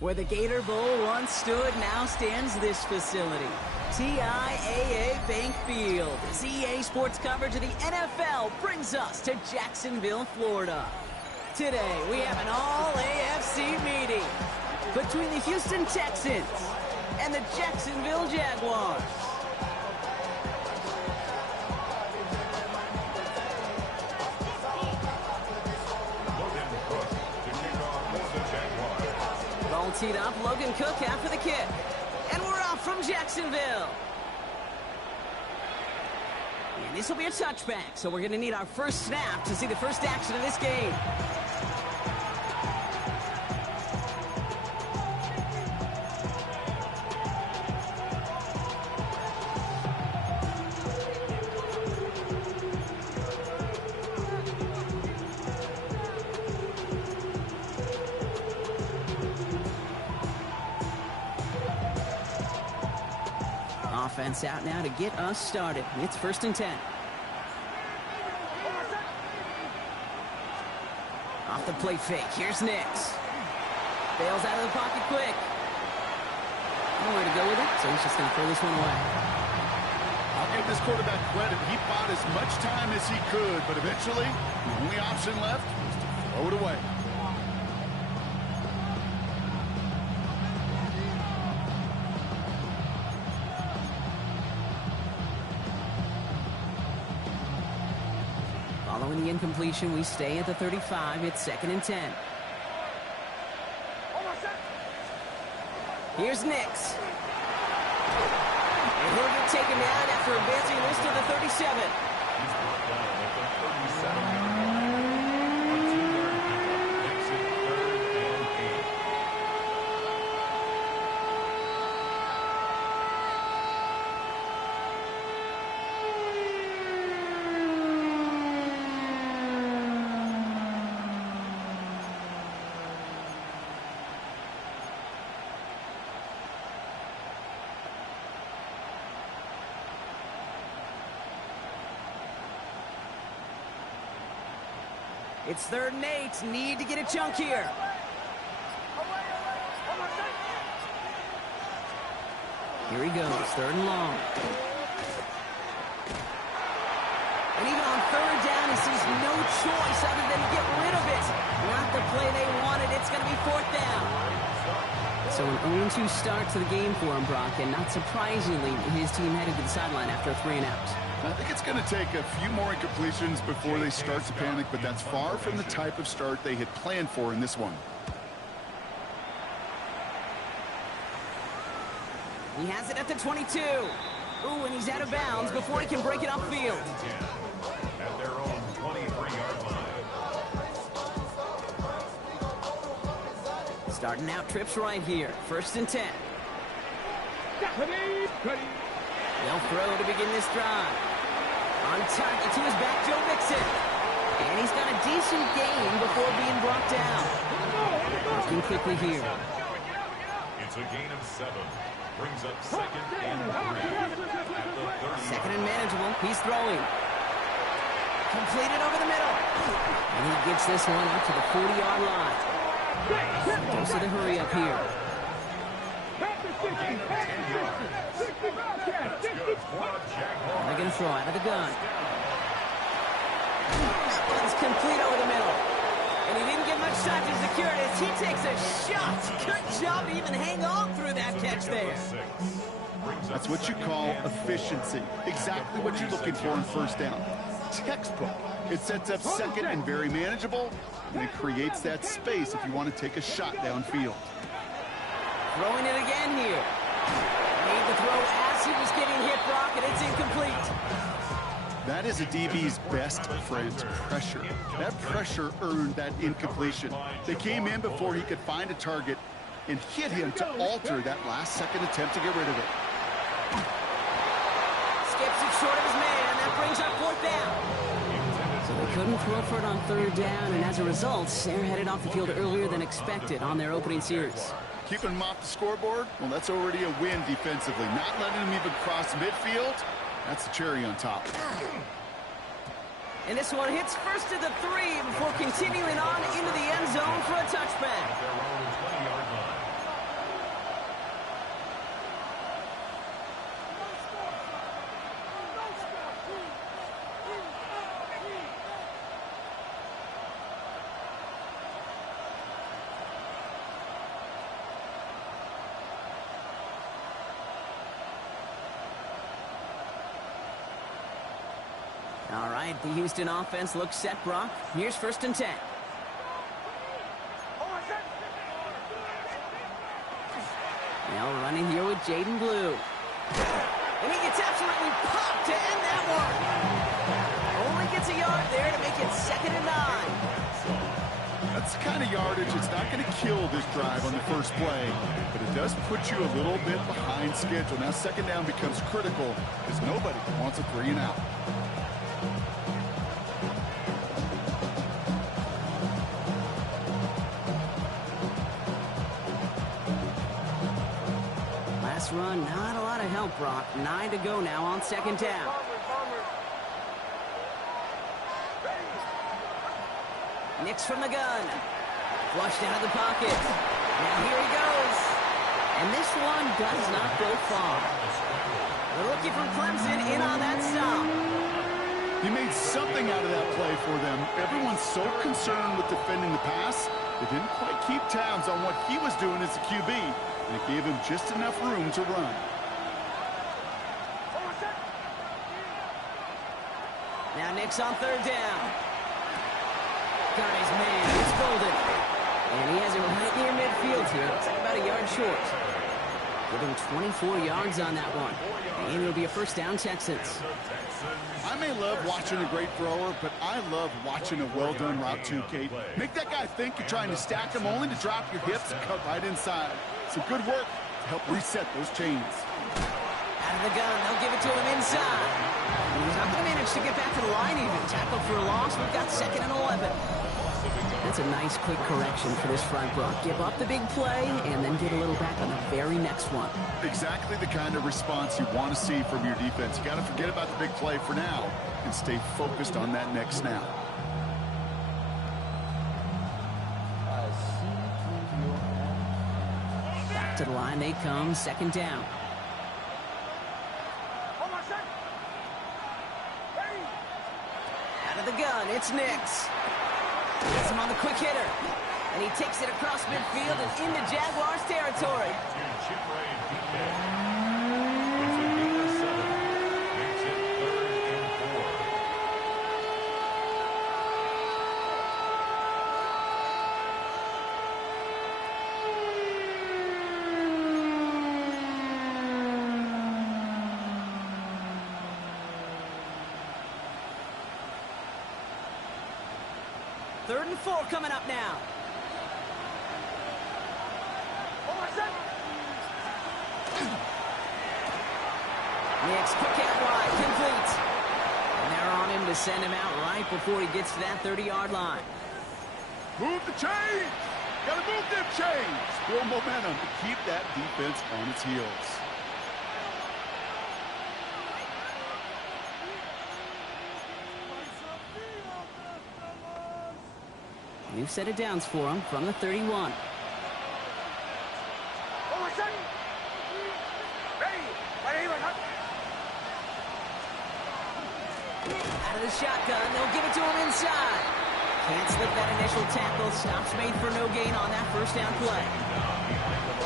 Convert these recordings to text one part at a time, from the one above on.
Where the Gator Bowl once stood, now stands this facility. TIAA Bank Field. As EA Sports coverage of the NFL brings us to Jacksonville, Florida. Today, we have an all-AFC meeting between the Houston Texans and the Jacksonville Jaguars. Ball teed up, Logan Cook after the kick. And we're off from Jacksonville. And this will be a touchback, so we're going to need our first snap to see the first action of this game. Offense out now to get us started. It's 1st and 10. Off the play fake. Here's Nix. Bails out of the pocket quick. Nowhere to go with it, so he's just going to throw this one away. I'll give this quarterback credit. He bought as much time as he could, but eventually, the only option left was to throw it away. Following the incompletion, we stay at the 35. It's 2nd and 10. Here's Nix. And he'll get taken down after advancing this to the 37. He's brought down at the 37-yard line. On 2-yard gain, makes it 3rd and 8. It's 3rd and 8. Need to get a chunk here. Here he goes. 3rd and long. And even on 3rd down, he sees no choice other than to get rid of it. Not the play they wanted. It's going to be 4th down. So an 0-2 start to the game for him, Brock. And not surprisingly, his team headed to the sideline after a 3-and-out. I think it's going to take a few more incompletions before they start to panic, but that's far from the type of start they had planned for in this one. He has it at the 22. Ooh, and he's out of bounds before he can break it upfield. At their own 23-yard line. Starting out trips right here. 1st and 10. They'll throw to begin this drive. On target to his back, Joe Mixon. And he's got a decent gain before being brought down. Looking quickly here. It's a gain of 7. Brings up 2nd and 3. At the 30. 2nd and manageable. He's throwing. Completed over the middle. And he gets this one up to the 40-yard line. Goes to the hurry up here. Gain of 10 yards. That's good for a Jaguar. They're going to throw out of the gun. That one's complete over the middle. And he didn't get much time to secure it as he takes a shot. Good job to even hang on through that catch there. That's what you call efficiency. Exactly what you're looking for in 1st down. Textbook. It sets up 2nd and very manageable, and it creates that space if you want to take a shot downfield. Throwing it again here. Made the throw as he was getting hit, Brock, and it's incomplete. That is a DB's best friend, pressure. That pressure earned that incompletion. They came in before he could find a target and hit him to alter that last-second attempt to get rid of it. Skips it short of his man. That brings up 4th down. So they couldn't throw for it on 3rd down, and as a result, they're headed off the field earlier than expected on their opening series. Keeping him off the scoreboard, well, that's already a win defensively. Not letting him even cross midfield, that's the cherry on top. And this one hits first to the 3 before continuing on into the end zone for a touchback. right, the Houston offense looks set, Brock. Here's 1st and 10. Now running here with Jaden Blue. And he gets absolutely popped to end that one. Only gets a yard there to make it 2nd and 9. That's the kind of yardage. It's not going to kill this drive on the first play, but it does put you a little bit behind schedule. Now 2nd down becomes critical because nobody wants a 3 and out. Last run, not a lot of help, Brock. 9 to go now on 2nd down. Nix from the gun. Flushed out of the pocket. Now here he goes. And this one does not go far. The rookie from Clemson in on that stop. He made something out of that play for them. Everyone's so concerned with defending the pass, they didn't quite keep tabs on what he was doing as a QB. And it gave him just enough room to run. Now Nix on 3rd down. Got his man. It's Golden. And he has it right near midfield here. It's about a yard short. Give him 24 yards on that one. And it'll be a 1st down, Texans. I may love watching a great thrower, but I love watching a well-done route too, Kate. Make that guy think you're trying to stack him only to drop your hips and cut right inside. Some good work to help reset those chains. Out of the gun. They'll give it to him inside. He's not going to manage to get back to the line even. Tackled for a loss. We've got 2nd and 11. That's a nice quick correction for this front, Brock. Give up the big play and then get a little back on the very next one. Exactly the kind of response you want to see from your defense. You got to forget about the big play for now and stay focused on that next snap. Back to the line they come. 2nd down. Out of the gun, it's Nix. Gets him on the quick hitter. And he takes it across midfield and into Jaguars territory. Third and 4 coming up now. Nix, quick out wide, complete. And they're on him to send him out right before he gets to that 30-yard line. Move the chains! Gotta move them chains! Build momentum to keep that defense on its heels. New set of downs for him from the 31. Out of the shotgun, they'll give it to him inside. Can't slip that initial tackle. Stops made for no gain on that 1st down play.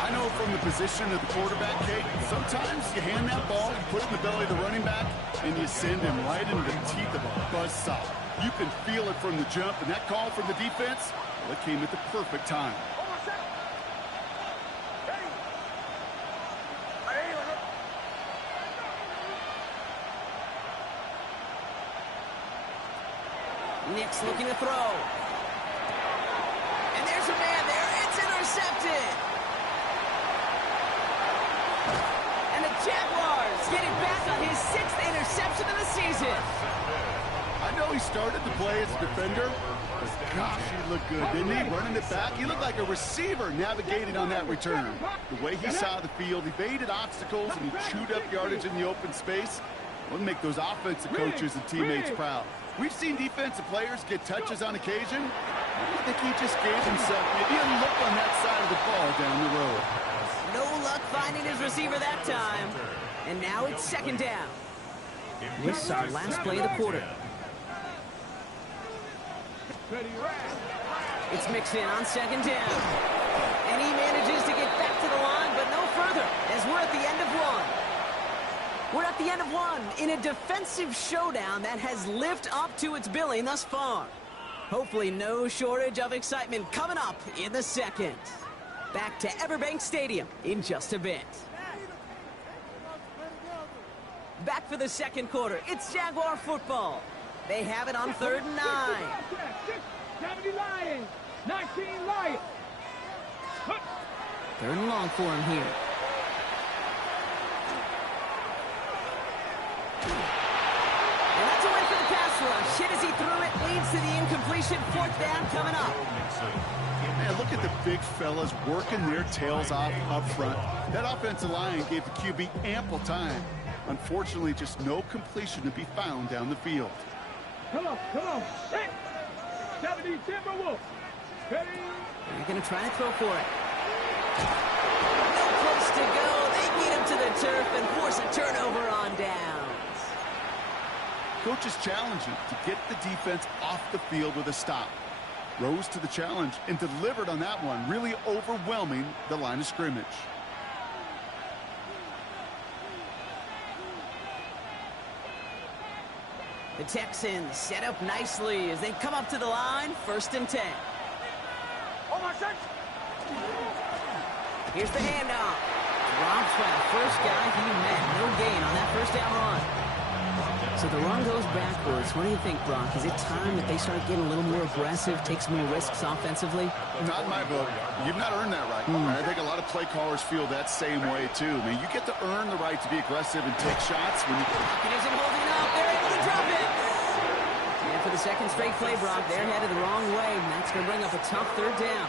I know from the position of the quarterback, Kate, sometimes you hand that ball, you put it in the belly of the running back, and you send him right into the teeth of a buzzsaw. You can feel it from the jump, and that call from the defense, well, it came at the perfect time. Nix looking to throw. And there's a man there. It's intercepted. And the Jaguars getting back on his 6th interception of the season. I know he started the play as a defender, but gosh, he looked good, didn't he? Running it back, he looked like a receiver navigating on that return. The way he saw the field, he evaded obstacles, and he chewed up yardage in the open space. Will make those offensive coaches and teammates proud. We've seen defensive players get touches on occasion. I think he just gave himself maybe a look on that side of the ball down the road. No luck finding his receiver that time. And now it's 2nd down. This is our last play of the quarter. It's mixed in on 2nd down. And he manages to get back to the line, but no further, as we're at the end of 1. We're at at the end of one in a defensive showdown that has lived up to its billing thus far. Hopefully no shortage of excitement coming up in the second. Back to Everbank Stadium in just a bit. Back for the second quarter. It's Jaguar football. They have it on 3rd and 9. 70 Lions, 19 Lions. 3rd and long for him here. And that's a win for the pass rush. Hit as he threw it, leads to the incompletion. 4th down coming up. Man, look at the big fellas working their tails off up front. That offensive line gave the QB ample time. Unfortunately, just no completion to be found down the field. Come on. Hit. 70 Timberwolves. Ready? They're going to try to throw for it. No place to go. They get him to the turf and force a turnover on downs. Coach's challenging to get the defense off the field with a stop. Rose to the challenge and delivered on that one, really overwhelming the line of scrimmage. The Texans set up nicely as they come up to the line, 1st and 10. Here's the handoff. Drops by the first guy he met. No gain on that 1st down run. So the run goes backwards. What do you think, Brock? Is it time that they start getting a little more aggressive, take some more risks offensively? Not in my book. You've not earned that right. I think a lot of play callers feel that same way, too. I mean, you get to earn the right to be aggressive and take shots when you... It isn't holding up. They're able to drop it. And for the second straight play, Brock, they're headed the wrong way. And that's going to bring up a tough 3rd down.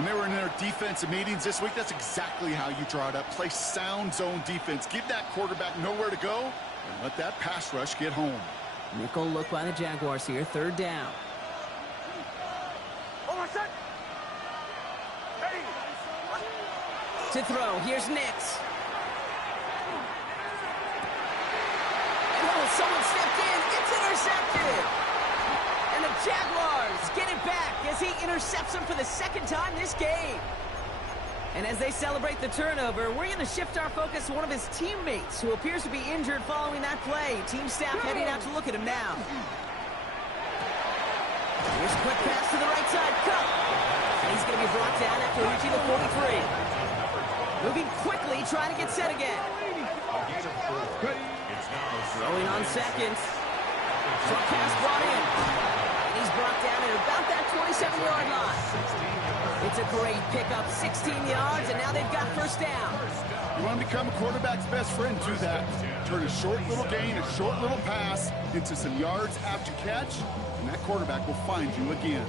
When they were in their defensive meetings this week, that's exactly how you draw it up. Play sound zone defense. Give that quarterback nowhere to go and let that pass rush get home. Nickel look by the Jaguars here, 3rd down. To throw, here's Nix. Oh, someone stepped in. It's intercepted. And the Jaguars get it back as he intercepts him for the 2nd time this game. And as they celebrate the turnover, we're going to shift our focus to one of his teammates who appears to be injured following that play. Team staff heading out to look at him now. Here's a quick pass to the right side. Cup. And he's going to be brought down after reaching the 43. Moving quickly, trying to get set again. Throwing on 2nd. Short pass brought in. And he's brought down at about that 27-yard line. It's a great pickup, 16 yards, and now they've got 1st down. You want to become a quarterback's best friend, do that. Turn a short little gain, a short little pass into some yards after catch, and that quarterback will find you again.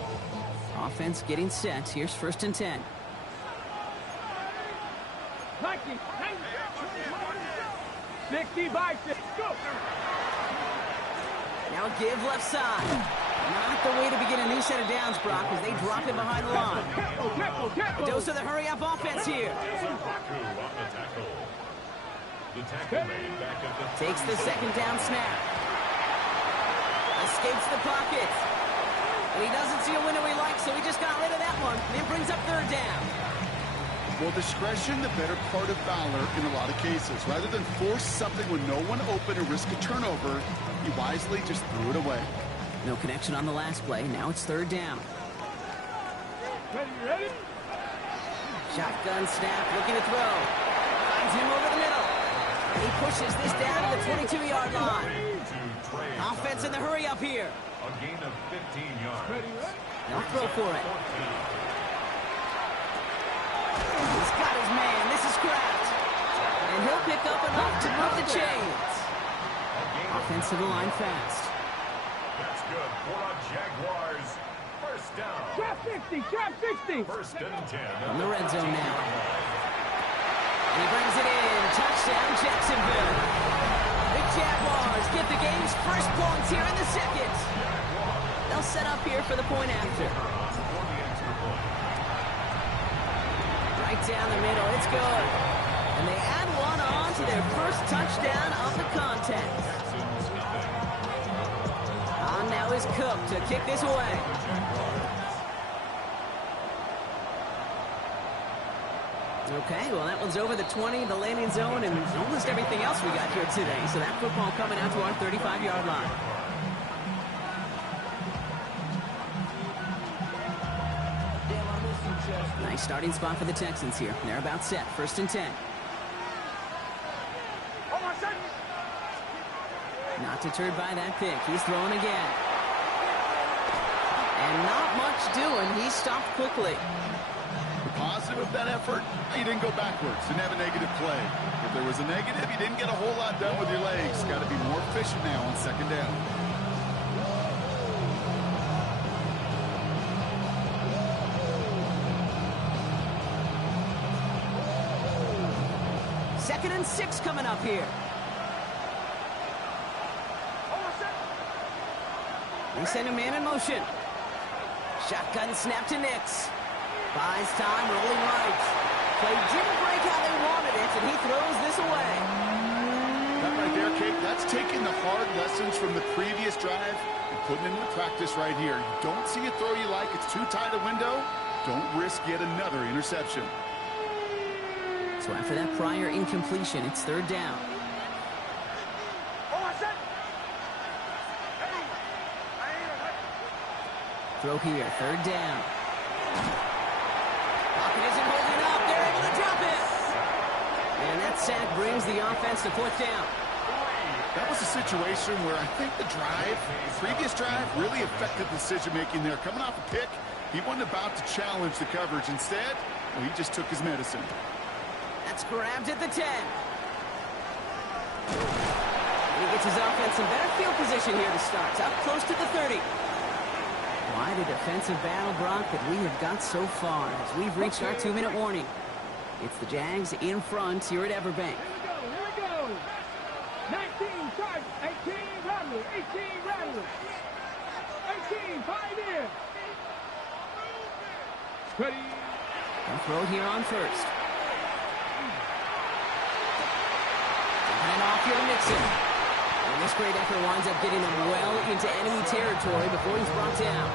Offense getting set. Here's 1st and 10. Nike. 60 by 6. Go. Now give left side. Not the way to begin a new set of downs, Brock, as they drop him behind the line. A dose of the hurry-up offense here. Takes the 2nd down snap. Escapes the pocket. And he doesn't see a window he likes, so he just got rid of that one. And it brings up 3rd down. Well, discretion, the better part of valor in a lot of cases. Rather than force something when no one open and risk a turnover, he wisely just threw it away. No connection on the last play. Now it's 3rd down. Ready? Shotgun snap, looking to throw. Finds him over the middle. He pushes this down to the 22-yard line. Offense in the hurry up here. A gain of 15 yards. They'll throw for it. He's got his man. This is Kraft. And he'll pick up enough to move the chains. Offensive line fast. That's good for a Jaguars. 1st down. Trap 60. 1st and 10. On the red zone now. And he brings it in. Touchdown, Jacksonville. The Jaguars get the game's 1st points here in the 2nd. They'll set up here for the point after. Right down the middle. It's good. And they add one on to their 1st touchdown of the contest. On now is Cook to kick this away. Okay, well, that one's over the 20, the landing zone, and almost everything else we got here today. So that football coming out to our 35-yard line. Nice starting spot for the Texans here. They're about set. 1st and 10. Not deterred by that pick. He's throwing again. And not much doing. He stopped quickly. The positive of that effort, he didn't go backwards. Didn't have a negative play. If there was a negative, you didn't get a whole lot done with your legs. Got to be more efficient now on 2nd down. Second and 6 coming up here. They send a man in motion. Shotgun snap to Nix. Buys time, rolling right. Play didn't break how they wanted it, and he throws this away. That right there, Kate, that's taking the hard lessons from the previous drive and putting it into practice right here. You don't see a throw you like, it's too tight a window, don't risk yet another interception. So after that prior incompletion, it's 3rd down. Throw here, 3rd down. Pocket isn't holding up. They're able to drop it. And that sack brings the offense to 4th down. That was a situation where I think the previous drive, really affected the decision-making there. Coming off a pick, he wasn't about to challenge the coverage. Instead, well, he just took his medicine. That's grabbed at the 10. And he gets his offense in better field position here to start. Up close to the 30. Quite a defensive battle, Brock, that we have got so far as we've reached our 2-minute warning. It's the Jags in front here at Everbank. Here we go. 19 charge, 18 Rattler, 18 Rattler, 18 5 in. Ready. And throw here on 1st. And off here to Mixon. And this great effort winds up getting him well into enemy territory before he's brought down.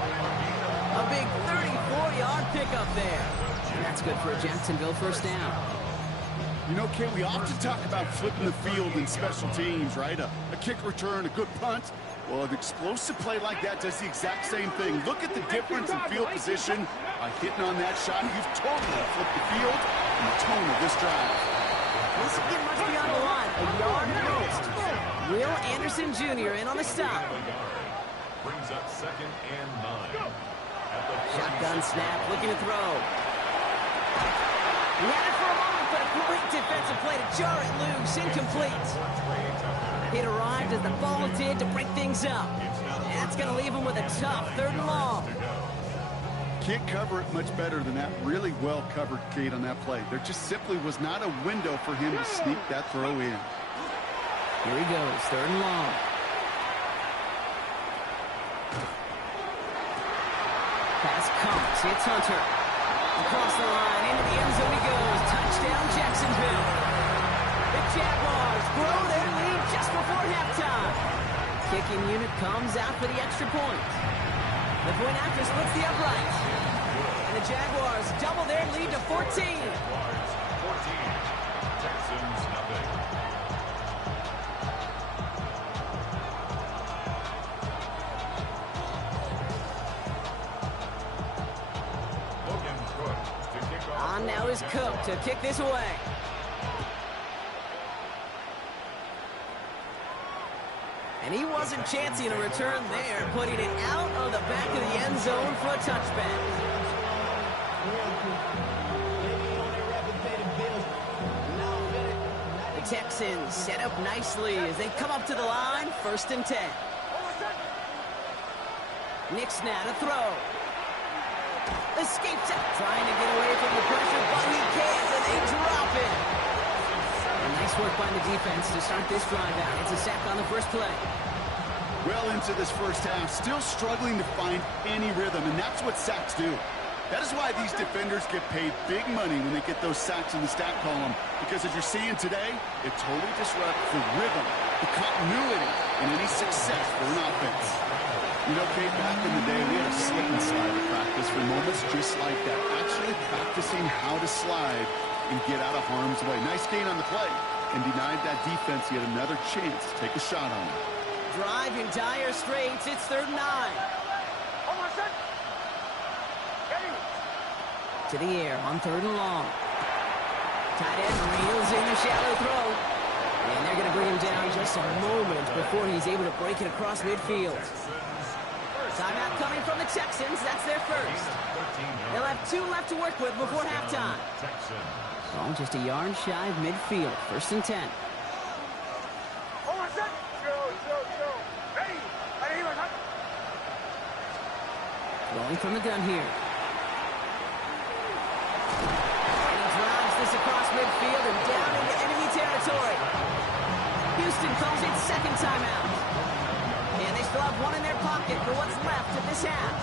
A big 34-yard pickup there. And that's good for a Jacksonville 1st down. You know, Kate, we often talk about flipping the field in special teams, right? A kick return, a good punt. Well, an explosive play like that does the exact same thing. Look at the difference in field position by hitting on that shot. You've totally flipped the field and the tone of this drive. This will get much beyond the line. A yard most. Will Anderson Jr. in on the stop. Brings up 2nd and 9. Shotgun snap, looking to throw. He had it for a moment, but a great defensive play to jar it loose. Incomplete. It arrived as the ball did to break things up. That's going to leave him with a tough 3rd and long. Can't cover it much better than that. Really well covered, Kate, on that play. There just simply was not a window for him to sneak that throw in. Here he goes, 3rd and long. Pass comes, hits Hunter. Across the line, into the end zone he goes. Touchdown, Jacksonville. The Jaguars grow their lead just before halftime. Kicking unit comes out for the extra point. The point after splits the upright. And the Jaguars double their lead to 14. Jaguars 14. Texans nothing. Logan Cook to kick off. On now is Cook to kick this away. And he wasn't chancing a return there, putting it out of the back of the end zone for a touchback. The Texans set up nicely as they come up to the line, 1st and 10. Nix now to throw. Escapes it, trying to get away from the pressure, but he can't, and they drop it. And nice work by the defense to start this drive out. It's a sack on the first play. Well into this 1st half, still struggling to find any rhythm, and that's what sacks do. That is why these defenders get paid big money when they get those sacks in the stat column, because as you're seeing today, it totally disrupts the rhythm, the continuity, and any success for an offense. You know, Kate, back in the day, we had a slip and slide at practice for moments just like that. Actually practicing how to slide and get out of harm's way. Nice gain on the play, and denied that defense yet another chance to take a shot on him. Drive in dire straits. It's 3rd and 9. To the air on 3rd and long. Tight end reels in the shallow throw. And they're going to bring him down just a moment before he's able to break it across midfield. Timeout coming from the Texans. That's their first. They'll have 2 left to work with before halftime. Ball just a yard shy of midfield. 1st and 10. Rolling from the gun here. And he drives this across midfield and down into enemy territory. Houston calls it 2nd timeout. And they still have 1 in their pocket for what's left of this half.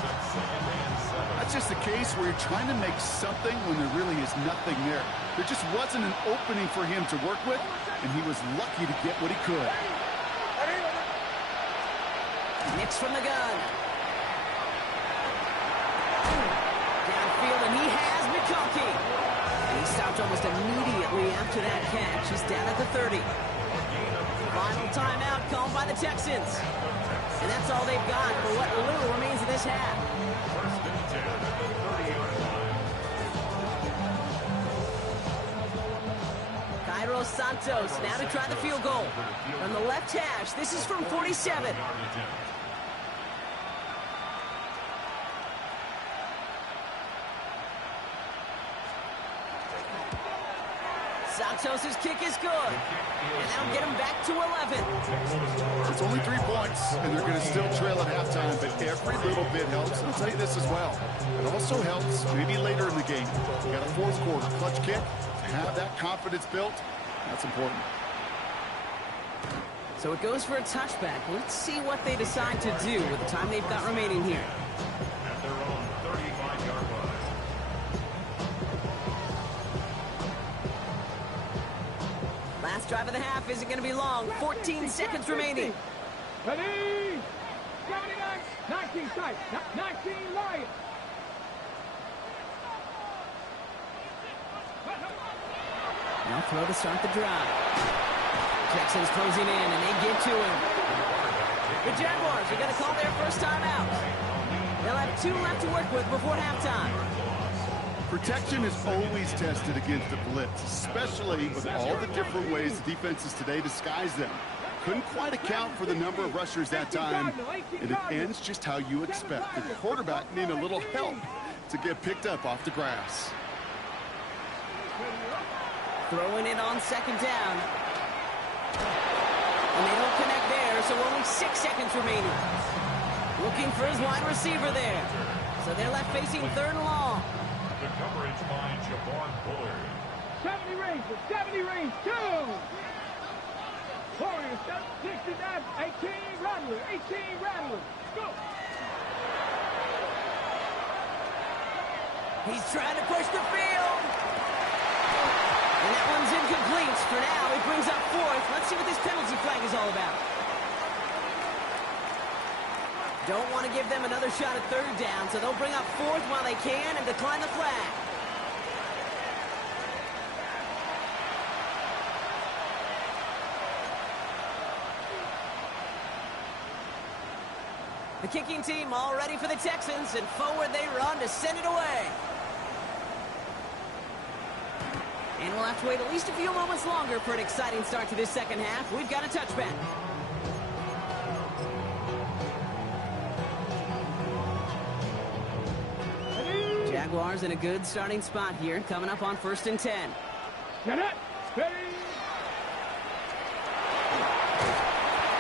That's just a case where you're trying to make something when there really is nothing there. There just wasn't an opening for him to work with, and he was lucky to get what he could. Mix from the gun. Downfield, and he has McConkey. And he stopped almost immediately after that catch. He's down at the 30. Final timeout called by the Texans. And that's all they've got for what little remains of this half. Cairo Santos now to try the field goal. From the left hash, this is from 47. Santos' kick is good. And that'll get him back to 11. It's only 3 points, and they're going to still trail at halftime, but every little bit helps. And I'll tell you this as well. It also helps maybe later in the game. You got a 4th quarter clutch kick. To have that confidence built, that's important. So it goes for a touchback. Let's see what they decide to do with the time they've got remaining here. At their own 35-yard line. Last drive of the half isn't going to be long. 14 seconds remaining. Ready? 79, 19 sight, 19 Lions. Now throw to start the drive. Texans closing in, and they get to him. The Jaguars are going to call their first time out. They'll have 2 left to work with before halftime. Protection is always tested against the blitz, especially with all the different ways the defenses today disguise them. Couldn't quite account for the number of rushers that time, and it ends just how you expect. The quarterback needed a little help to get picked up off the grass. Throwing it on 2nd down. And they don't connect there, so only 6 seconds remaining. Looking for his wide receiver there. So they're left facing 3rd and long. The coverage by Jabbar Bullard. 70 range, 70 range, 2. Warriors, 69, 18 Rattler, 18 Rattler. Go. He's trying to push the field. And that one's incomplete. For now, he brings up 4th. Let's see what this penalty flag is all about. Don't want to give them another shot at 3rd down, so they'll bring up 4th while they can and decline the flag. The kicking team all ready for the Texans, and forward they run to send it away. And we'll have to wait at least a few moments longer for an exciting start to this 2nd half. We've got a touchback. Jaguars in a good starting spot here, coming up on 1st and 10. Get it. Ready.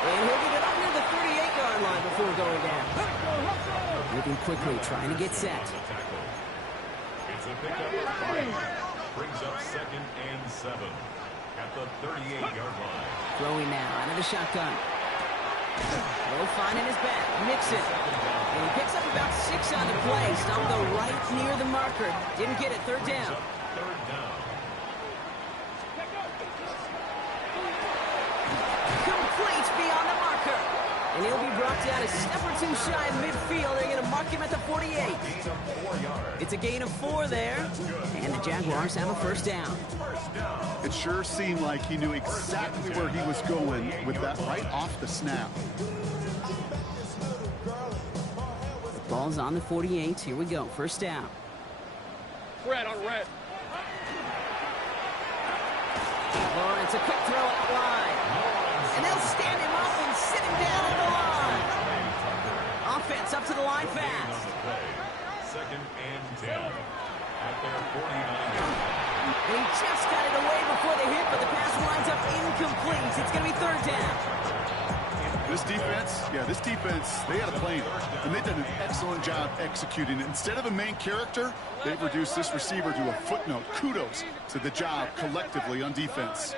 And he'll get it up near the 38-yard line before going down. Moving quickly, trying to get set. It's a pickup of 5. Brings up 2nd and 7 at the 38-yard line. Throwing now out of the shotgun. Low find in his back. Mixon. And he picks up about 6 on the play. Stopped though right near the marker. Didn't get it. 3rd down. 3rd down. Complete beyond the marker. And he'll be brought brought down a step or two shy of midfield. They're going to mark him at the 48. It's a gain of 4 there, and the Jaguars have a first down. It sure seemed like he knew exactly where he was going with that right off the snap. The ball's on the 48. Here we go. First down. Red on red. Lawrence, a quick throw out wide. And they'll stand him up and sit him down at the line. Offense up to the line fast. Second and 10 at their 49. He just got it away before the hit, but the pass winds up incomplete. It's going to be third down. This defense, they had a plan, and they've done an excellent job executing it. Instead of a main character, they've reduced this receiver to a footnote. Kudos to the job collectively on defense.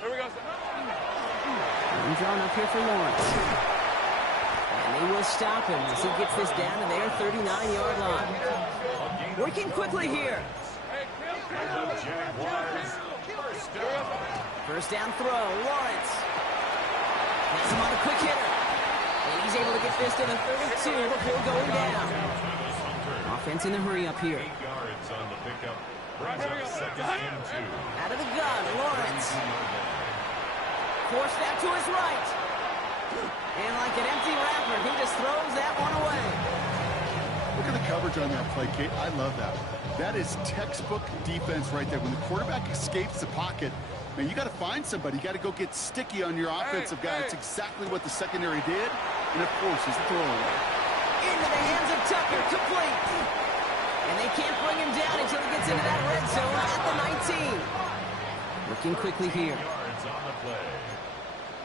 Here we go. Drawn up here for Lawrence. And they will stop him as he gets this down to their 39-yard line. Working quickly here. First down throw, Lawrence. Has him on a quick hitter. And he's able to get this to the 32 before going down. Offense in the hurry up here. 8 yards on the pickup. Brings up second and 2. Out of the gun, Lawrence. Force that to his right. And like an empty wrapper, he just throws that one away. Look at the coverage on that play, Kate. I love that. That is textbook defense right there. When the quarterback escapes the pocket, man, you got to find somebody. You got to go get sticky on your offensive guy. It's exactly what the secondary did, and it forces the throwaway. Into the hands of Tucker, complete. And they can't bring him down until he gets into that red zone at the 19. Working quickly here. Yards on the play.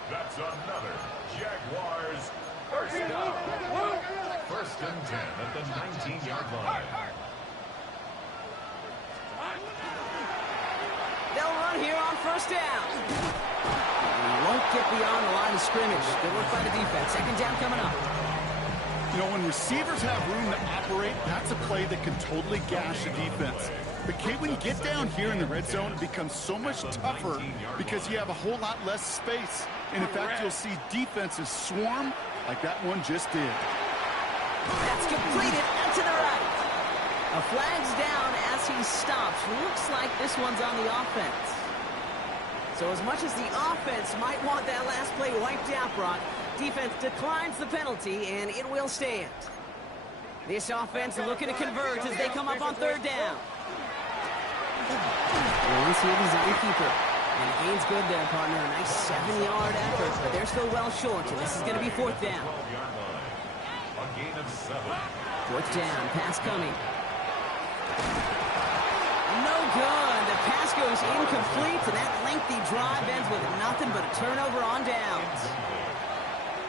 That's another Jaguars first down. First and 10 at the 19-yard line. They'll run here on first down. He won't get beyond the line of scrimmage. Good work by the defense. Second down coming up. You know, when receivers have room to operate, that's a play that can totally gash a defense. But Kate, when you get down here in the red zone, it becomes so much tougher because you have a whole lot less space. And in fact, you'll see defenses swarm like that one just did. That's completed out to the right. A flag's down as he stops. Looks like this one's on the offense. So as much as the offense might want that last play wiped out, Brock, defense declines the penalty, and it will stand. This offense looking to convert as they come up on third down. Lawrence here, design keeper. And Haynes good there, partner. A nice 7-yard effort, but they're still well short, and this is going to be fourth down. A gain of 7. Fourth down, pass coming. No good. The pass goes incomplete, and that lengthy drive ends with nothing but a turnover on downs.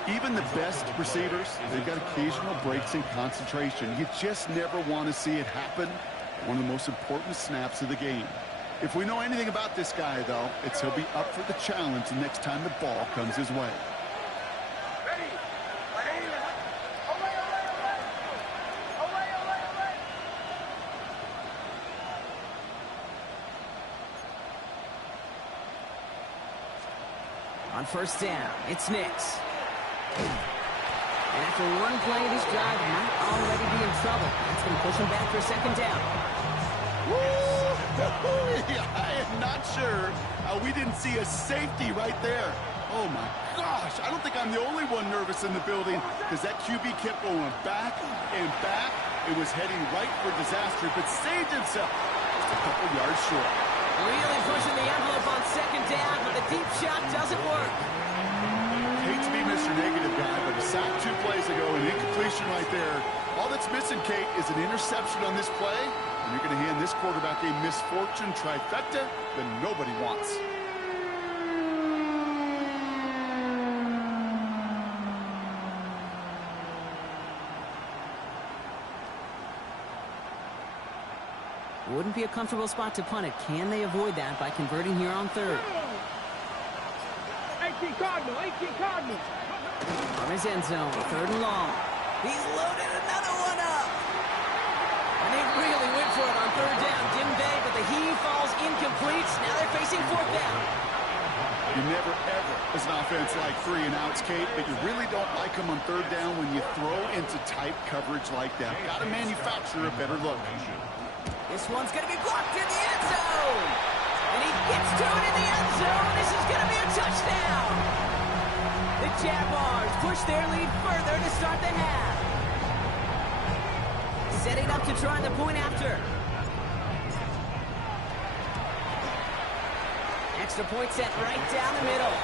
Even the best receivers, they've got occasional breaks in concentration. You just never want to see it happen. One of the most important snaps of the game. If we know anything about this guy, though, it's he'll be up for the challenge the next time the ball comes his way. On first down, it's Nix. And after one play, this drive might already be in trouble. That's going to push him back for a second down. I am not sure we didn't see a safety right there. Oh, my gosh. I don't think I'm the only one nervous in the building because that QB kept going back and back. It was heading right for disaster, but saved himself just a couple yards short. Really pushing the envelope on second down, but the deep shot doesn't work. Hate to be Mr. Negative guy, but he sacked 2 plays ago, an incompletion right there. All that's missing, Kate, is an interception on this play, and you're going to hand this quarterback a misfortune trifecta that nobody wants. Wouldn't be a comfortable spot to punt it. Can they avoid that by converting here on third? 18 Cardinal, 18 Cardinal. From his end zone, third and long. He's loaded another one up. And they really went for it on third down, didn't they? But the heave falls incomplete. Now they're facing fourth down. You never, ever, as an offense, like 3 and outs, Kate, but you really don't like them on third down when you throw into tight coverage like that. Got to manufacture a better look. This one's going to be blocked in the end zone. And he gets to it in the end zone. This is going to be a touchdown. The Jaguars push their lead further to start the half. Setting up to try the point after. Extra point set right down the middle.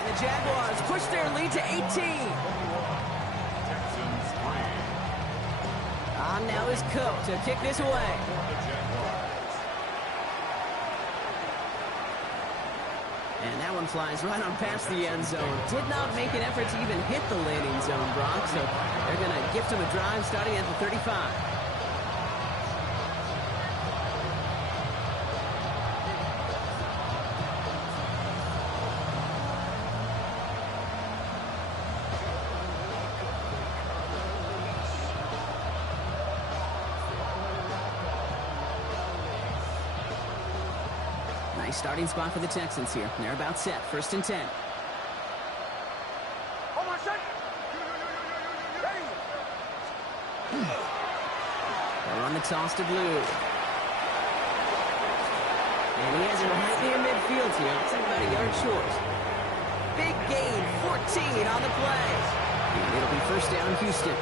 And the Jaguars push their lead to 18. On now is Cook to kick this away. And that one flies right on past the end zone. Did not make an effort to even hit the landing zone, Brock. So they're going to gift him a drive starting at the 35. Nice starting spot for the Texans here. They're about set. 1st and 10. They're on the toss to Blue. And he has it right near midfield here. It's about a yard short. Big gain, 14 on the play. And it'll be 1st down, Houston.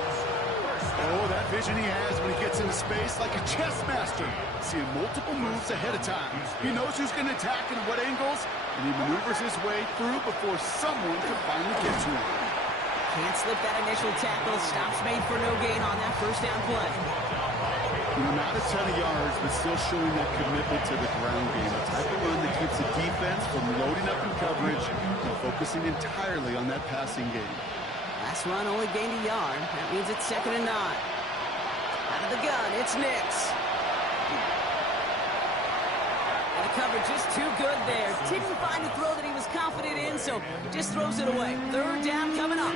Oh, that vision he has when he gets into space like a chess master. Seeing multiple moves ahead of time. He knows who's going to attack and what angles, and he maneuvers his way through before someone can finally get to him. Can't slip that initial tackle. Stops made for no gain on that 1st down play. Not a ton of yards, but still showing that commitment to the ground game. A type of run that keeps the defense from loading up in coverage and focusing entirely on that passing game. Last run only gained a yard. That means it's 2nd and 9. Out of the gun, it's Nix. And the coverage just too good there. Didn't find a throw that he was confident in, so just throws it away. 3rd down coming up.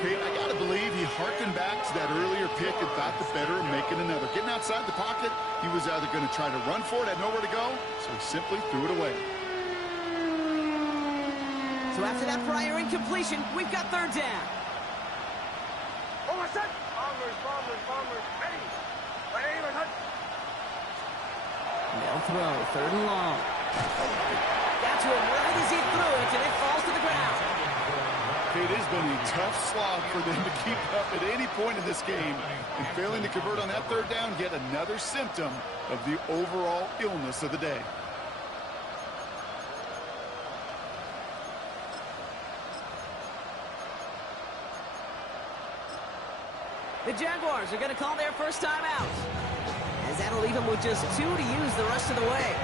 Hey, I got to believe he harkened back to that earlier pick and thought the better of making another. Getting outside the pocket, he was either going to try to run for it, had nowhere to go, so he simply threw it away. So after that prior incompletion, we've got 3rd down. They'll throw, 3rd and long. Got to him right as he threw it, and it falls to the ground. It has been a tough slog for them to keep up at any point in this game. And failing to convert on that 3rd down, yet another symptom of the overall illness of the day. The Jaguars are going to call their first time out, as that'll leave them with just 2 to use the rest of the way.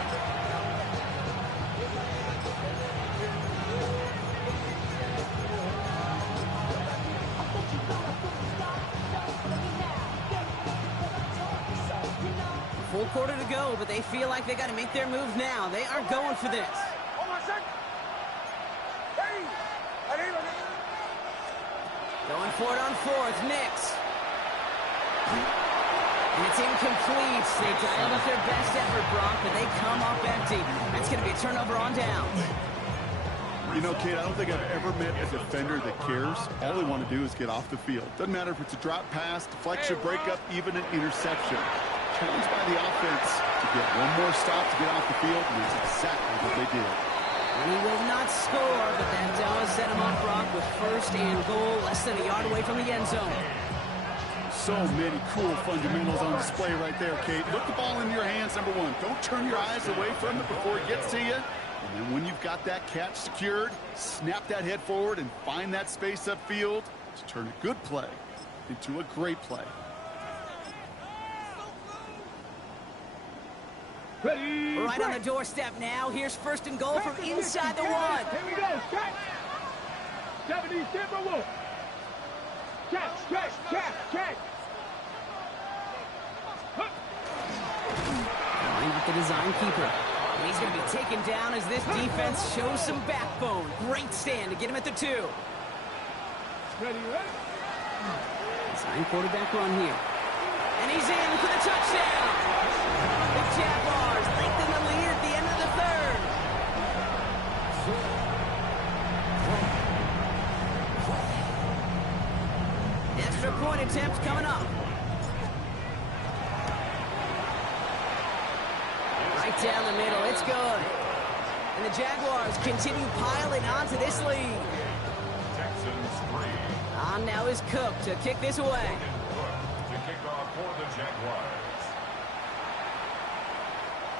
Full quarter to go, but they feel like they got to make their move now. They are going for this. Going for it on 4th, Nix. And it's incomplete. They dialed up their best effort, Brock, but they come up empty. That's going to be a turnover on downs. You know, Kate, I don't think I've ever met a defender that cares. All they want to do is get off the field. Doesn't matter if it's a drop pass, deflection, breakup, even an interception. Challenged by the offense to get one more stop to get off the field, and that's exactly what they did. And he will not score, but that does set him up, Brock, with 1st and goal, less than a yard away from the end zone. So many cool fundamentals on display right there, Kate. Look the ball in your hands, number 1. Don't turn your eyes away from it before it gets to you. And then when you've got that catch secured, snap that head forward and find that space upfield to turn a good play into a great play. Ready, right on the doorstep now. Here's 1st and goal from inside the 1. Here we go. Check. 70 Denver Wolf. Check. Line with the design keeper. And he's going to be taken down as this defense shows some backbone. Great stand to get him at the 2. Ready. Design quarterback run here. And he's in for the touchdown. The Jaguars lengthen the lead at the end of the third. Extra point attempt coming up. Right down the middle. It's good. And the Jaguars continue piling onto this lead. Texans 3. On now is Cook to kick this away. To kick off for the Jaguars.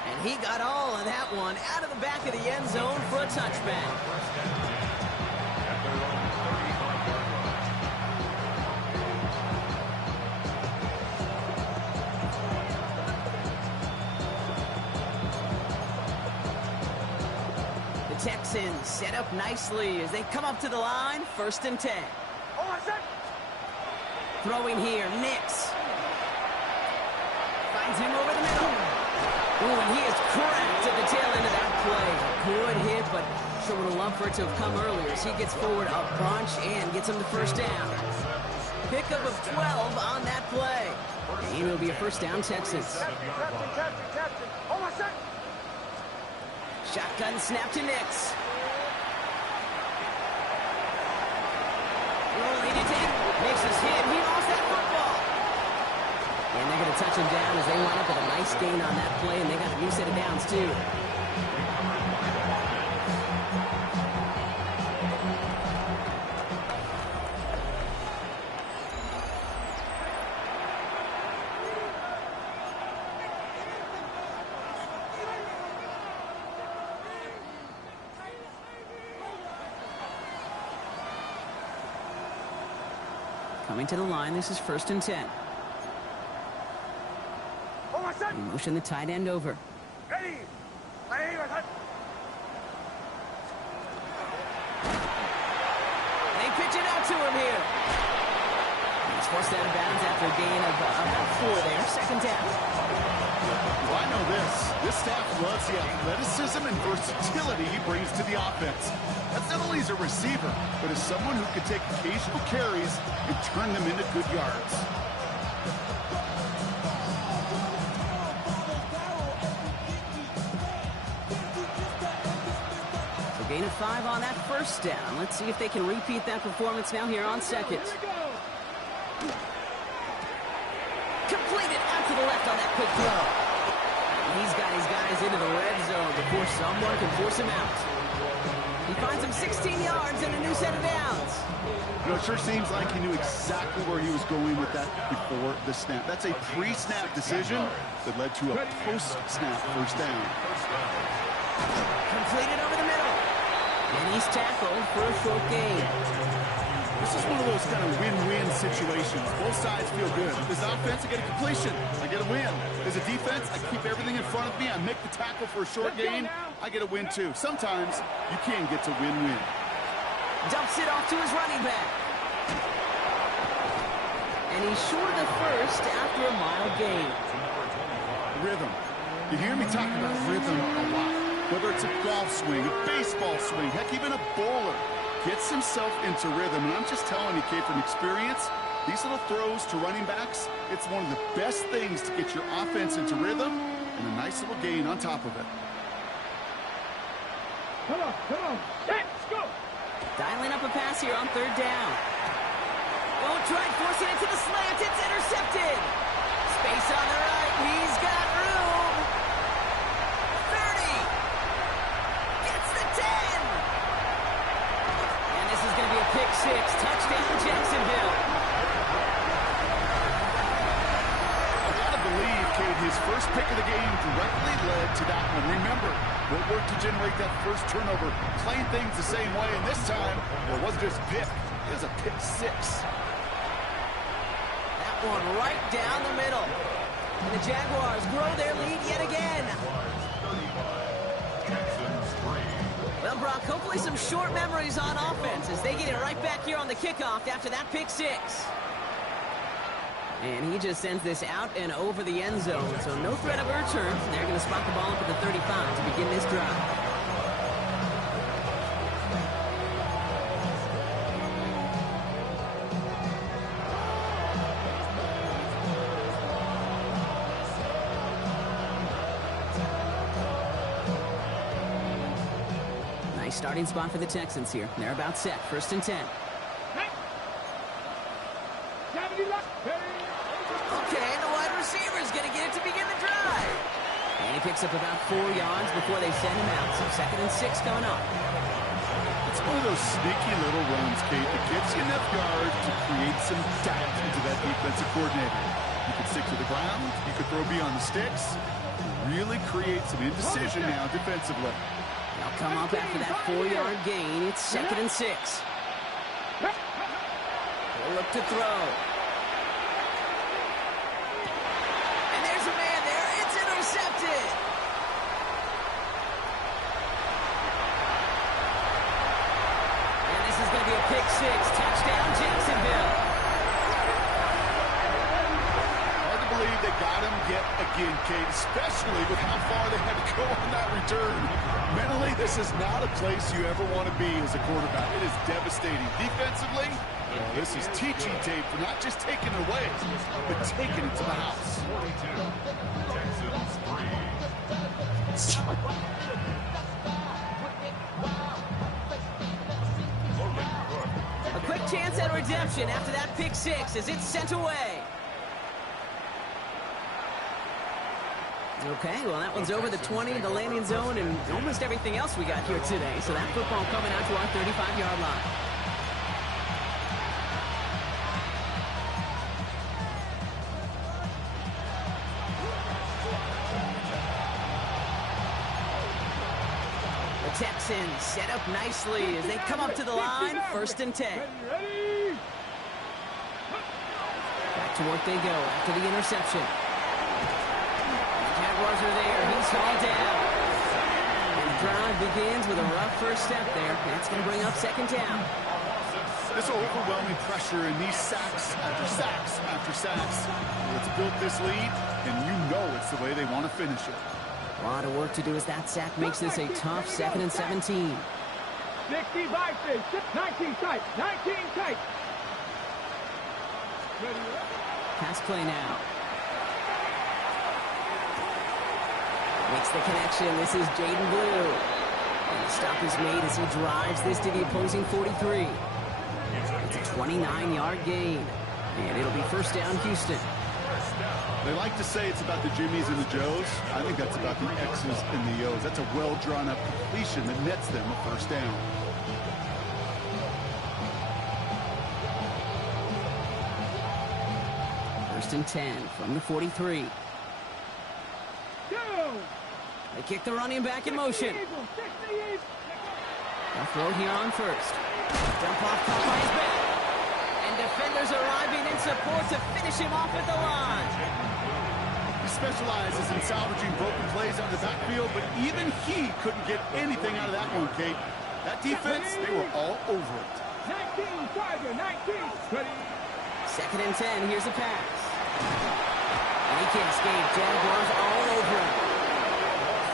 And he got all of that one out of the back of the end zone for a touchback. First and 10 at their own 35-yard line. The Texans set up nicely as they come up to the line, 1st and 10. Throwing here, Nix. Finds him over the middle. Ooh, and he is cracked at the tail end of that play. Good hit, but sure would have loved for it to have come earlier as he gets forward a bunch and gets him the first down. Pickup of 12 on that play. And it will be a first down, Texans. Shotgun snap to Nix. Nix is hit. He lost that football. And they're going to touch him down as they line up with a nice gain on that play, and they got a new set of downs, too. Coming to the line, this is 1st and 10. They motion the tight end over. Ready. They pitch it out to him here. He's forced out of bounds after a gain of about 4 there. 2nd down. Well, I know this. This staff loves the athleticism and versatility he brings to the offense. That's not only as a receiver, but as someone who can take occasional carries and turn them into good yards. So gain of 5 on that 1st down. Let's see if they can repeat that performance now here on 2nd. Completed out to the left on that quick throw. He's got his guys into the red zone before someone can force him out. He finds him 16 yards and a new set of downs. You know, it sure seems like he knew exactly where he was going with that before the snap. That's a pre-snap decision that led to a post-snap first down. Completed over the middle. And he's tackled for a short gain. This is one of those kind of win-win situations. Both sides feel good. As offense, I get a completion. I get a win. As a defense, I keep everything in front of me. I make the tackle for a short gain. I get a win, too. Sometimes you can get to win-win. Dumps it off to his running back. And he's short of the first after a mild gain. Rhythm. You hear me talk about rhythm a lot. Whether it's a golf swing, a baseball swing, heck, even a bowler. Gets himself into rhythm, and I'm just telling you, kid, from experience, these little throws to running backs, it's one of the best things to get your offense into rhythm and a nice little gain on top of it. Come on. Let's go. Dialing up a pass here on 3rd down. Won't try forcing it to the slant. It's intercepted. Space on the right. He's got room. 30. Gets the 10. And this is going to be a pick 6. Touchdown, Jacksonville. I gotta believe, Kate, his first pick of the game directly led to that one. Remember, what worked to generate that first turnover, playing things the same way, and this time, well, it wasn't just a pick, it was a pick 6. That one right down the middle. And the Jaguars grow their lead yet again. Well, Brock, hopefully some short memories on offense as they get it right back here on the kickoff after that pick 6. And he just sends this out and over the end zone, so no threat of a return. They're going to spot the ball up at the 35 to begin this drive. Nice starting spot for the Texans here. They're about set. 1st and 10. Okay, the wide receiver's going to get it to begin the drive. And he picks up about 4 yards before they send him out. So 2nd and 6 coming up. It's one of those sneaky little runs, Kate, that gets you enough yards to create some doubt into that defensive coordinator. You could stick to the ground. You could throw beyond the sticks. Really create some indecision now defensively. They'll come up after that 4-yard gain. It's 2nd and 6. They'll look to throw. And there's a man there. It's intercepted. And this is going to be a pick 6. Touchdown, Jacksonville. Hard to believe they got him yet again, Kate, especially with how far they had to go on that return. Mentally, this is not a place you ever want to be as a quarterback. It is devastating. Defensively, this is teaching tape for not just taking it away, but taking it to the house. 42, Texans 3. A quick chance at redemption after that pick 6 as it's sent away. Okay, well, that one's over the 20, the landing zone, and almost everything else we got here today. So that football coming out to our 35-yard line. The Texans set up nicely as they come up to the line, 1st and 10. Back to work they go after the interception. Jaguars are there. He's hauled down. And the drive begins with a rough first step there. That's going to bring up 2nd down. This overwhelming pressure and these sacks after sacks after sacks. It's built this lead, and you know it's the way they want to finish it. A lot of work to do as that sack makes this a tough 2nd and 17. 65, 19 tight, 19 tight. Pass play now. Makes the connection. This is Jaden Blue. And the stop is made as he drives this to the opposing 43. It's a 29-yard gain. And it'll be 1st down, Houston. They like to say it's about the Jimmies and the Joes. I think that's about the X's and the O's. That's a well-drawn-up completion that nets them a 1st down. First and 10 from the 43. They kick the running back in motion. They'll throw here on 1st. Dump off caught by his back. And defenders arriving in support to finish him off at the line. He specializes in salvaging broken plays out of the backfield, but even he couldn't get anything out of that one, Kate. That defense, they were all over it. 19, Tiger, 19. 2nd and 10, here's a pass. And he can't escape. Jaguars all over him.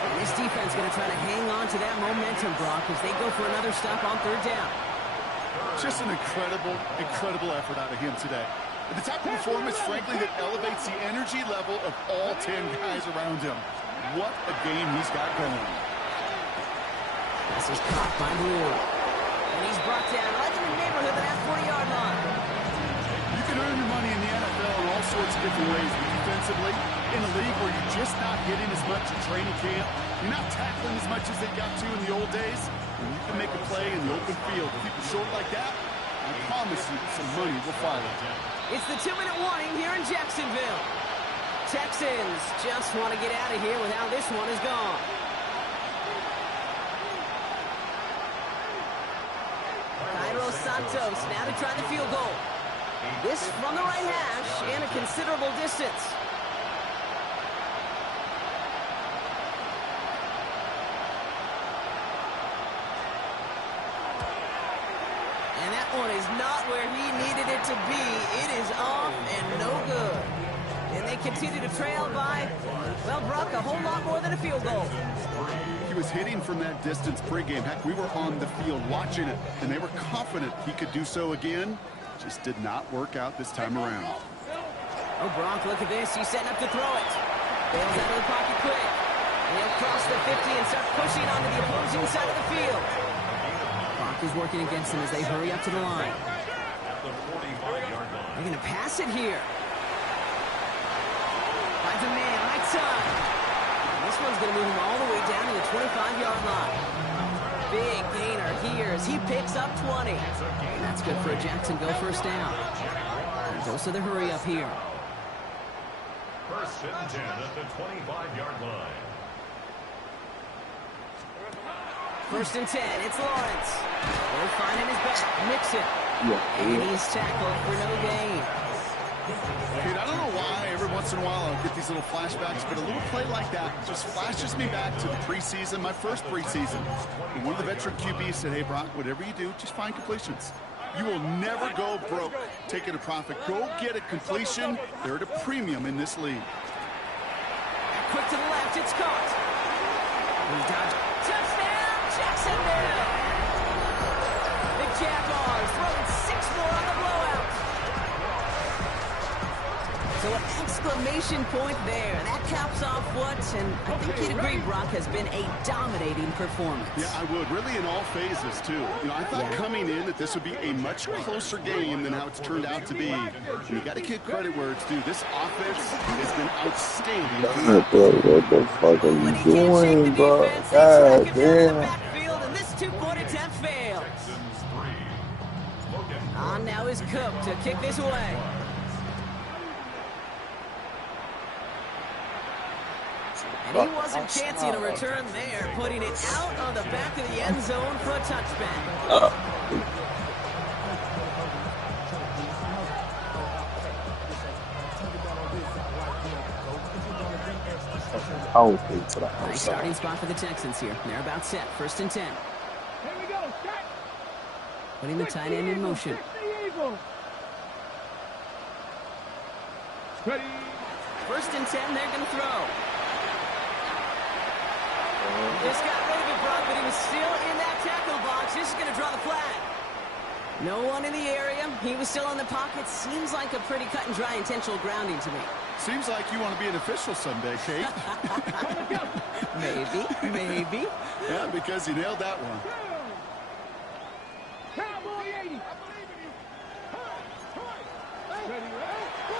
And this defense going to try to hang on to that momentum, Brock, as they go for another stop on 3rd down. Just an incredible effort out of him today. The type of performance, frankly, that elevates the energy level of all 10 guys around him. What a game he's got going. This is caught by Blue. And he's brought down right in the neighborhood of that 40-yard line. You can earn your money in the NFL in all sorts of different ways, but defensively, in a league where you're just not hitting as much in training camp, you're not tackling as much as they got to in the old days, and you can make a play in the open field. Keep it short like that, I promise you some money will follow. It's the 2-minute warning here in Jacksonville. Texans just want to get out of here with how this one is gone. Cairo Santos now to try the field goal. This from the right hash and a considerable distance. And that one is not where he needed it to be. It is off and no good. And they continue to trail by, well, Brock, a whole lot more than a field goal. He was hitting from that distance pregame. Heck, we were on the field watching it, and they were confident he could do so again. Just did not work out this time around. Oh, Brock, look at this. He's setting up to throw it. Bails out of the pocket quick. And he'll cross the 50 and start pushing onto the opposing side of the field. clock is working against them as they hurry up to the line. At the 45-yard line. They're going to pass it here. Finds a man right side. And this one's going to move him all the way down to the 25-yard line. Big gainer here as he picks up 20. And that's good for a Jacksonville first down. And goes to the hurry up here. First and 10 at the 25-yard line. First and 10, it's Lawrence. They're finding his back, Mixon. And he's tackled for no gain. Dude, I don't know why every once in a while I'll get these little flashbacks, but a little play like that just flashes me back to the preseason, my first preseason. And one of the veteran QBs said, hey, Brock, whatever you do, just find completions. You will never go broke taking a profit. Go get a completion. They're at a premium in this league. Quick to the left, it's caught. He dodged. Touchdown, Jacksonville! The Jaguars throwing 6 more on the blowout. So an exclamation point there. That caps off what, and I think you'd agree, Brock, has been a dominating performance. Yeah, I would. Really in all phases, too. You know, I thought coming in that this would be a much closer game than how it's turned out to be. You got to give credit where it's due. This offense has been outstanding. What the fuck are you doing, bro? God damn. And this two-point attempt failed. On now is Cook to kick this away. And he wasn't chancing a return there, putting it out on the back of the end zone for a touchback. Nice starting spot for the Texans here. They're about set. First and 10. Here we go. Set. Putting the tight end in motion. Ready. First and 10, they're going to throw. Just got rid of it, Brock, but he was still in that tackle box. This is going to draw the flag. No one in the area. He was still in the pocket. Seems like a pretty cut and dry intentional grounding to me. Seems like you want to be an official someday, Kate. Maybe. Yeah, because you nailed that one. Cowboy 80.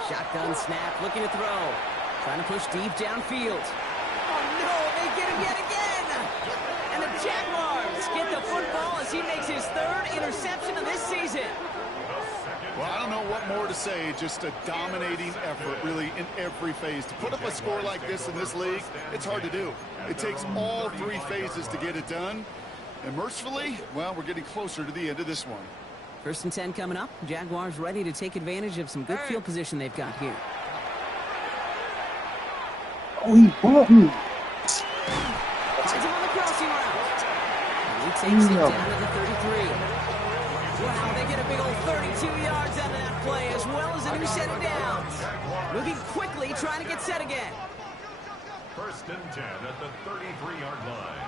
Shotgun snap, looking to throw. Trying to push deep downfield. Oh, no, they get him yet again. And the Jaguars get the football as he makes his 3rd interception of this season. Well, I don't know what more to say. Just a dominating effort, really, in every phase. To put up a score like this in this league, it's hard to do. It takes all 3 phases to get it done. And mercifully, well, we're getting closer to the end of this one. First and 10 coming up. Jaguars ready to take advantage of some good field position they've got here. Finds him on the crossing route. And he takes it down to the 33. Wow, they get a big old 32 yards out of that play, as well as a new set of downs. Moving quickly, trying to get set again. First and 10 at the 33-yard line.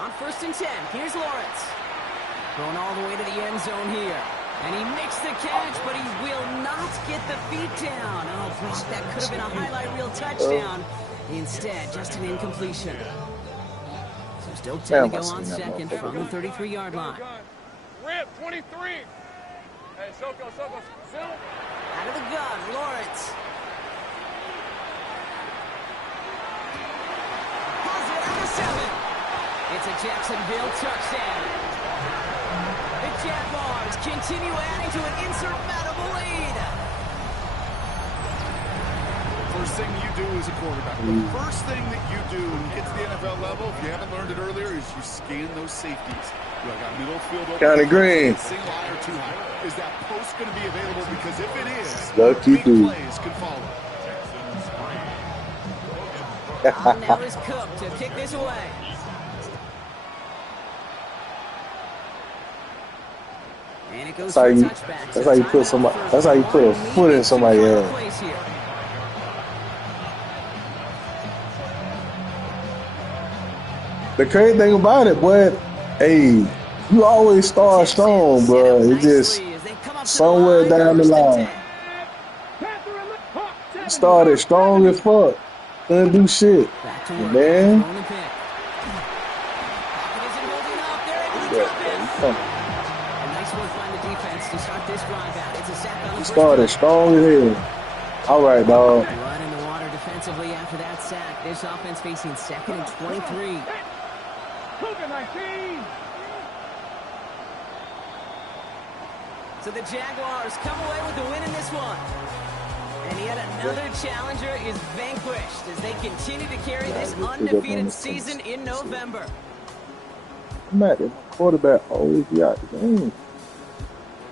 On first and 10, here's Lawrence. Going all the way to the end zone here. And he makes the catch, but he will not get the feet down. Oh, Brock, that could have been a highlight reel touchdown. Instead, just an incompletion. So still 10 to go on second from the 33-yard line. Rip 23. Hey, Soko, Phil. Out of the gun, Lawrence. Has it at the 7. It's a Jacksonville touchdown. The Jaguars continue adding to an insurmountable lead. First thing you do as a quarterback, the first thing that you do when you get to the NFL level, if you haven't learned it earlier, is you scan those safeties. You got middle field open. Kinda green. Single high or too high. Is that post going to be available? Because if it is, Lucky big dude. plays can follow. On now is Cook to kick this away. And it goes That's how for a you. touchback. That's how you put somebody. That's how you put a foot in somebody's head. Plays here. The crazy thing about it, boy, hey, you always start strong, bro. It just somewhere down the line. You started strong as fuck. Couldn't do shit. Back to work. Man. Pocket isn't holding up. They're able to Yeah, he coming. A nice work by the defense to start this drive out. It's a sack on the He first started play. strong as hell. All right, dog. Blood in the water defensively after that sack. This offense facing 2nd and 23. Cougar 19. So the Jaguars come away with the win in this one. And yet another challenger is vanquished as they continue to carry this undefeated season in November. I'm at the quarterback always be out the game.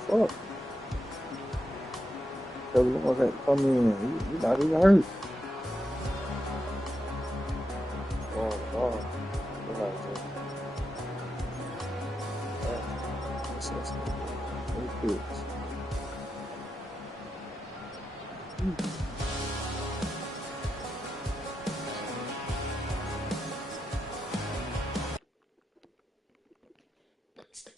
Fuck. Trevor Lawrence had to come in. He's not even hurt. Oh, God. What about that? That's